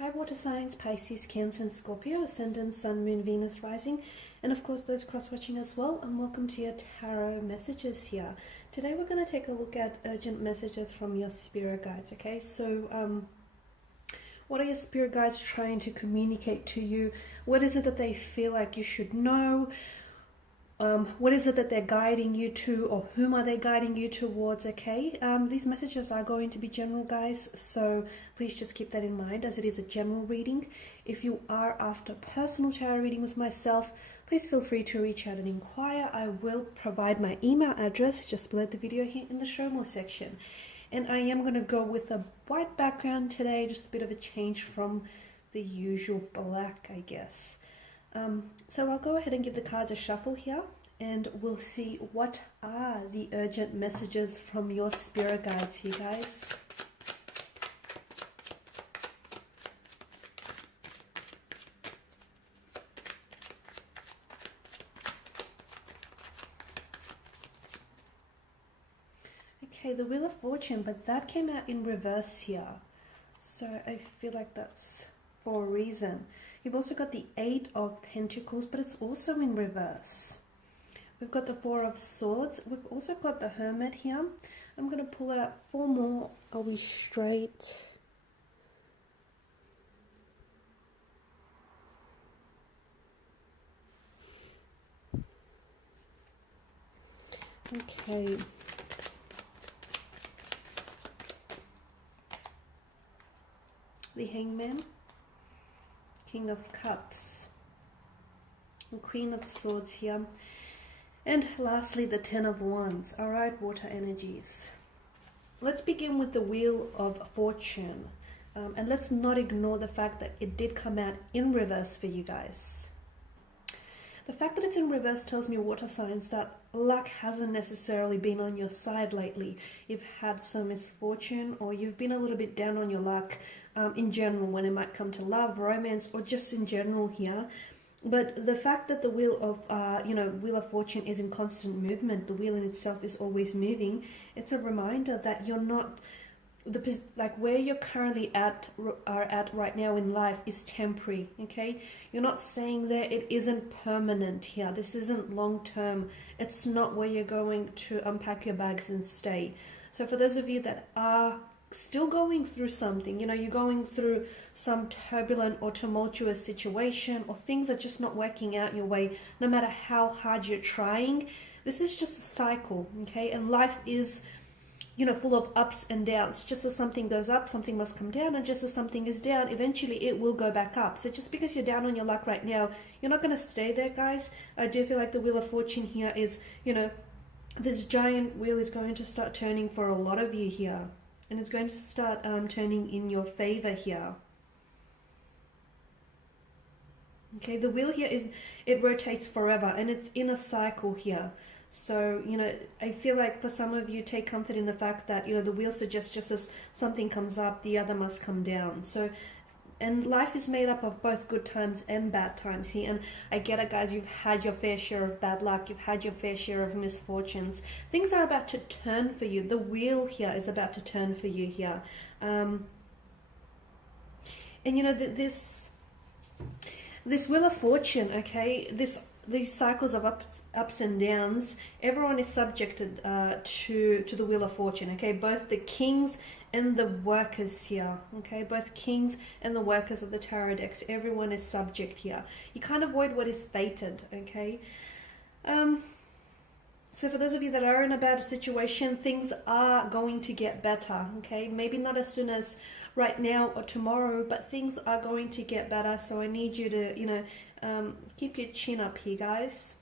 Hi water signs, Pisces, Cancer and Scorpio, Ascendant, Sun, Moon, Venus, Rising, and of course those cross-watching as well, and welcome to your tarot messages here. Today we're going to take a look at urgent messages from your spirit guides, okay? So what are your spirit guides trying to communicate to you? What is it that they feel like you should know? What is it that they're guiding you to, or whom are they guiding you towards, okay? These messages are going to be general, guys, so please just keep that in mind as it is a general reading. If you are after personal tarot reading with myself, please feel free to reach out and inquire. I will provide my email address just below the video here in the show more section. And I am going to go with a white background today, just a bit of a change from the usual black, I guess. So I'll go ahead and give the cards a shuffle here, and we'll see what are the urgent messages from your spirit guides here, guys. Okay, the Wheel of Fortune, but that came out in reverse here. So I feel like that's for a reason. You've also got the Eight of Pentacles, but it's also in reverse. We've got the Four of Swords. We've also got the Hermit here. I'm going to pull out four more. Are we straight? Okay. The Hangman, King of Cups, and Queen of Swords here, and lastly the Ten of Wands. All right, water energies. Let's begin with the Wheel of Fortune, and let's not ignore the fact that it did come out in reverse for you guys. The fact that it's in reverse tells me, water signs, that luck hasn't necessarily been on your side lately. You've had some misfortune, or you've been a little bit down on your luck in general when it might come to love, romance, or just in general here. But the fact that the Wheel of, Wheel of Fortune is in constant movement, the wheel in itself is always moving, it's a reminder that you're not, where you're currently at right now in life is temporary, okay? You're not saying that it isn't permanent here. This isn't long term. It's not where you're going to unpack your bags and stay. So for those of you that are still going through something, you're going through some turbulent or tumultuous situation, or things are just not working out your way, no matter how hard you're trying, this is just a cycle, okay? And life is full of ups and downs. Just as something goes up, something must come down, and just as something is down, eventually it will go back up. So just because you're down on your luck right now, you're not going to stay there, guys. I do feel like the Wheel of Fortune here is, this giant wheel is going to start turning for a lot of you here, and it's going to start turning in your favor here. Okay, the wheel here it rotates forever, and it's in a cycle here. So, I feel like for some of you, take comfort in the fact that, the wheel suggests just as something comes up, the other must come down. So, and life is made up of both good times and bad times here. And I get it, guys, you've had your fair share of bad luck. You've had your fair share of misfortunes. Things are about to turn for you. The wheel here is about to turn for you here. And, this Wheel of Fortune, okay, these cycles of ups and downs, everyone is subjected to the Wheel of Fortune, okay? Both the kings and the workers here, okay? Both kings and the workers of the tarot decks, everyone is subject here. You can't avoid what is fated, okay? So for those of you that are in a bad situation, things are going to get better, okay? Maybe not as soon as right now or tomorrow, but things are going to get better. So I need you to, keep your chin up here, guys.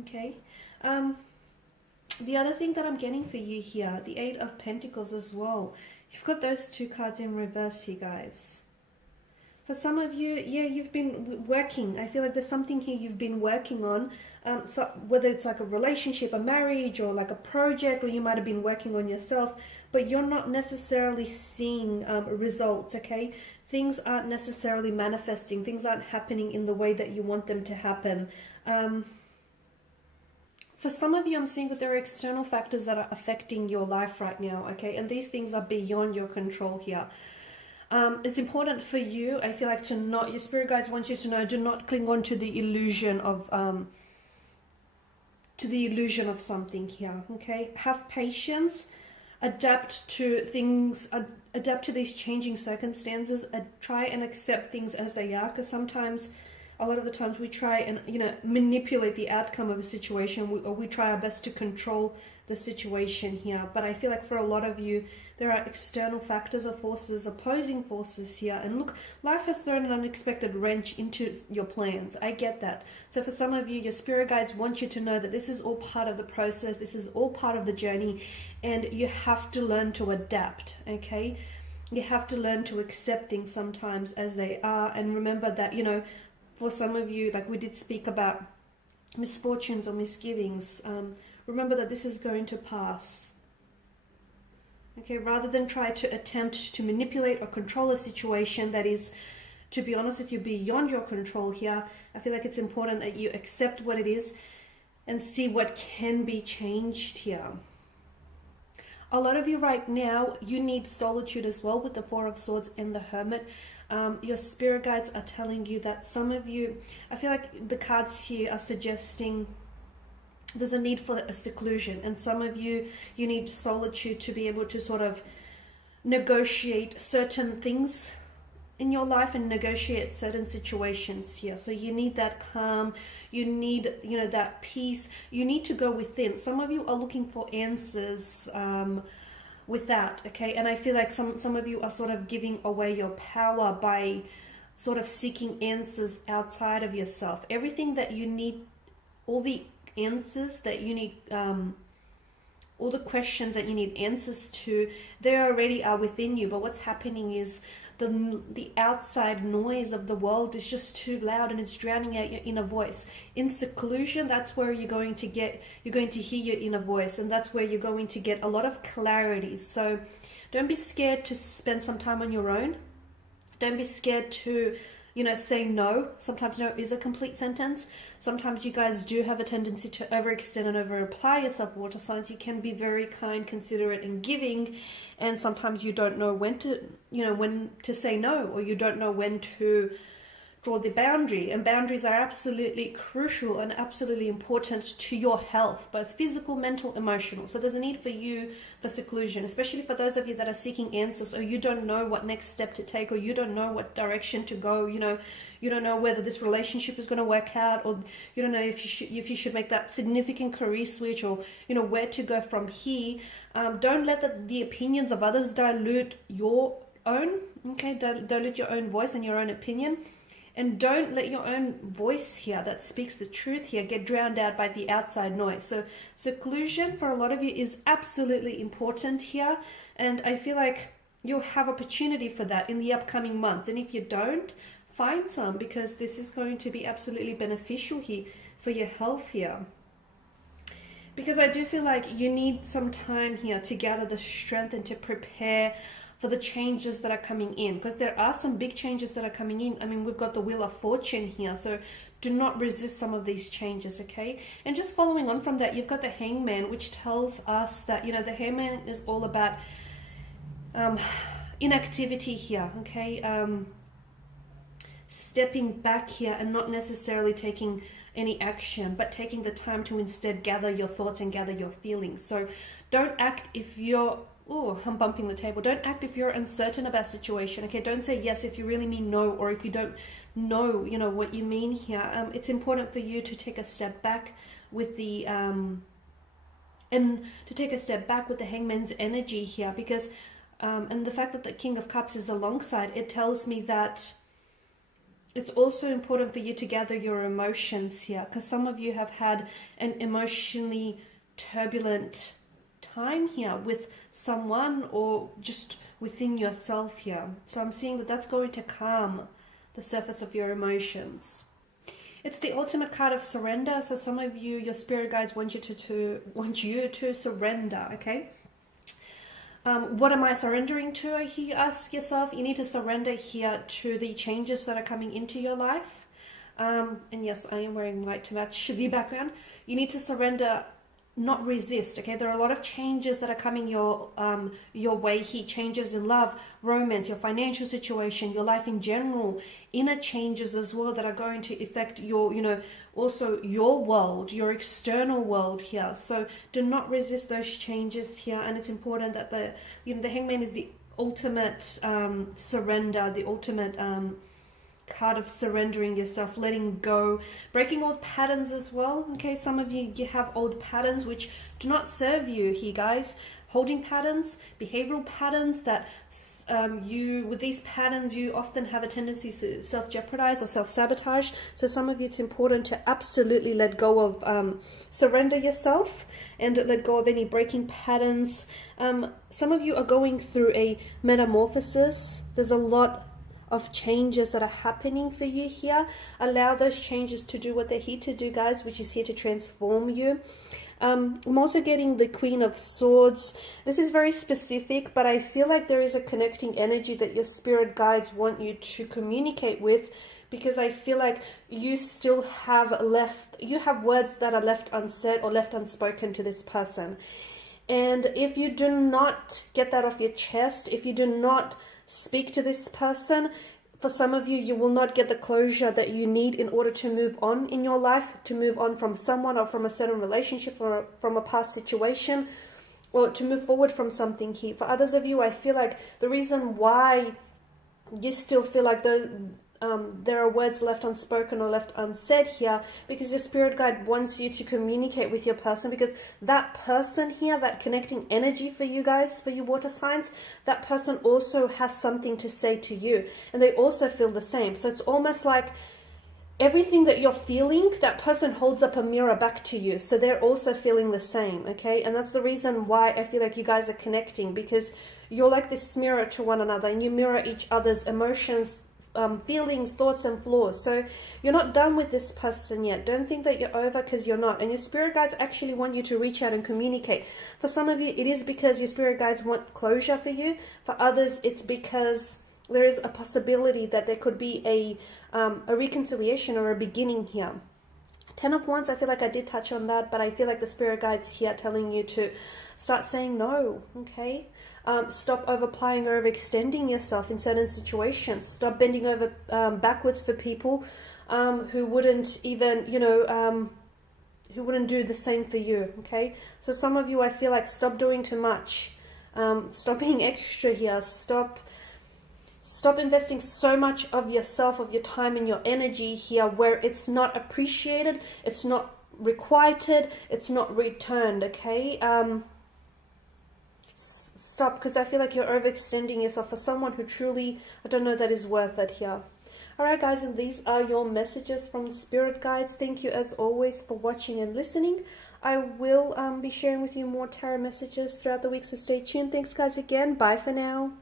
Okay. The other thing that I'm getting for you here, the Eight of Pentacles as well. You've got those two cards in reverse here, guys. For some of you, yeah, you've been working. I feel like there's something here you've been working on. So whether it's like a relationship, a marriage, or like a project, or you might have been working on yourself, but you're not necessarily seeing results, okay? Things aren't necessarily manifesting. Things aren't happening in the way that you want them to happen. for some of you, I'm seeing that there are external factors that are affecting your life right now, okay? And these things are beyond your control here. It's important for you, I feel like, to not, your spirit guides want you to know, do not cling on to the illusion of something here, okay? Have patience, adapt to things, adapt to these changing circumstances, try and accept things as they are, because sometimes, a lot of the times, we try and, you know, manipulate the outcome of a situation, or we try our best to control the situation here. But I feel like for a lot of you, there are external factors or forces, opposing forces here. And look, life has thrown an unexpected wrench into your plans. I get that. So for some of you, your spirit guides want you to know that this is all part of the process. This is all part of the journey. And you have to learn to adapt, okay? You have to learn to accept things sometimes as they are. And remember that, you know, for some of you, like we did speak about misfortunes or misgivings, remember that this is going to pass. Okay, rather than try to attempt to manipulate or control a situation that is, to be honest with you, beyond your control here, I feel like it's important that you accept what it is and see what can be changed here. A lot of you right now, you need solitude as well with the Four of Swords and the Hermit. Your spirit guides are telling you that some of you, I feel like the cards here are suggesting there's a need for a seclusion, and some of you, you need solitude to be able to sort of negotiate certain things in your life and negotiate certain situations here. So you need that calm, you need, you know, that peace, you need to go within. Some of you are looking for answers with that, okay? And I feel like some of you are sort of giving away your power by sort of seeking answers outside of yourself. Everything that you need, all the answers that you need, all the questions that you need answers to, they already are within you. But what's happening is the outside noise of the world is just too loud and it's drowning out your inner voice. In seclusion, that's where you're going to hear your inner voice, and that's where you're going to get a lot of clarity. So don't be scared to spend some time on your own. Don't be scared to, you know, say no. Sometimes no is a complete sentence. Sometimes you guys do have a tendency to overextend and over-apply yourself, water signs. You can be very kind, considerate, and giving, and sometimes you don't know when to, you know, when to say no, or you don't know when to draw the boundary. And boundaries are absolutely crucial and absolutely important to your health, both physical, mental, emotional. So there's a need for you for seclusion, especially for those of you that are seeking answers, or you don't know what next step to take, or you don't know what direction to go. You know, you don't know whether this relationship is going to work out, or you don't know if you should make that significant career switch, or you know where to go from here. Don't let the opinions of others dilute your own. Okay, dilute your own voice and your own opinion. And don't let your own voice here that speaks the truth here get drowned out by the outside noise. So seclusion for a lot of you is absolutely important here. And I feel like you'll have opportunity for that in the upcoming months. And if you don't, find some, because this is going to be absolutely beneficial here for your health here. Because I do feel like you need some time here to gather the strength and to prepare for the changes that are coming in, because there are some big changes that are coming in. I mean, we've got the Wheel of Fortune here, so do not resist some of these changes, okay? And just following on from that, you've got the Hangman, which tells us that, you know, the Hangman is all about inactivity here, okay? Stepping back here and not necessarily taking any action, but taking the time to instead gather your thoughts and gather your feelings. So don't act if you're, oh, I'm bumping the table. Don't act if you're uncertain about situation, okay? Don't say yes if you really mean no, or if you don't know, you know, what you mean here. It's important for you to take a step back with the, and to take a step back with the Hangman's energy here, because, and the fact that the King of Cups is alongside, it tells me that it's also important for you to gather your emotions here, because some of you have had an emotionally turbulent time here with someone or just within yourself here. So I'm seeing that that's going to calm the surface of your emotions. It's the ultimate card of surrender. So some of you, your spirit guides want you to surrender, okay? What am I surrendering to? I hear you ask yourself. You need to surrender here to the changes that are coming into your life. And yes, I am wearing white to match the background. You need to surrender, not resist. Okay, there are a lot of changes that are coming your way here. Changes in love, romance, your financial situation, your life in general, inner changes as well that are going to affect your, you know, also your world, your external world here. So do not resist those changes here. And it's important that the, you know, the Hangman is the ultimate surrender, the ultimate card of surrendering yourself, letting go, breaking old patterns as well. Okay, some of you have old patterns which do not serve you here, guys. Holding patterns, behavioral patterns that with these patterns you often have a tendency to self-jeopardize or self-sabotage. So some of you, it's important to absolutely let go of, surrender yourself and let go of any breaking patterns. Some of you are going through a metamorphosis. There's a lot of changes that are happening for you here. Allow those changes to do what they're here to do, guys, which is here to transform you. I'm also getting the Queen of Swords. This is very specific, but I feel like there is a connecting energy that your spirit guides want you to communicate with, because I feel like you still have words that are left unsaid or left unspoken to this person. And if you do not get that off your chest, if you do not speak to this person, for some of you, you will not get the closure that you need in order to move on in your life, to move on from someone or from a certain relationship or from a past situation, or to move forward from something here. For others of you, I feel like the reason why you still feel like there are words left unspoken or left unsaid here, because your spirit guide wants you to communicate with your person, because that person here, that connecting energy for you guys, for you water signs, that person also has something to say to you, and they also feel the same. So it's almost like everything that you're feeling, that person holds up a mirror back to you, so they're also feeling the same. Okay, and that's the reason why I feel like you guys are connecting, because you're like this mirror to one another, and you mirror each other's emotions, feelings, thoughts and flaws. So you're not done with this person yet. Don't think that you're over, because you're not. And your spirit guides actually want you to reach out and communicate. For some of you, it is because your spirit guides want closure for you. For others, it's because there is a possibility that there could be a reconciliation or a beginning here. 10 of Wands, I feel like I did touch on that, but I feel like the spirit guides here telling you to start saying no. Okay, stop overplying or overextending yourself in certain situations. Stop bending over backwards for people who wouldn't even, who wouldn't do the same for you. Okay, so some of you, I feel like, stop doing too much. Stop being extra here. Stop investing so much of yourself, of your time and your energy here where it's not appreciated, it's not requited, it's not returned. Okay, stop, because I feel like you're overextending yourself for someone who truly, I don't know, that is worth it here. Alright guys, and these are your messages from spirit guides. Thank you as always for watching and listening. I will be sharing with you more tarot messages throughout the week, so stay tuned. Thanks guys again. Bye for now.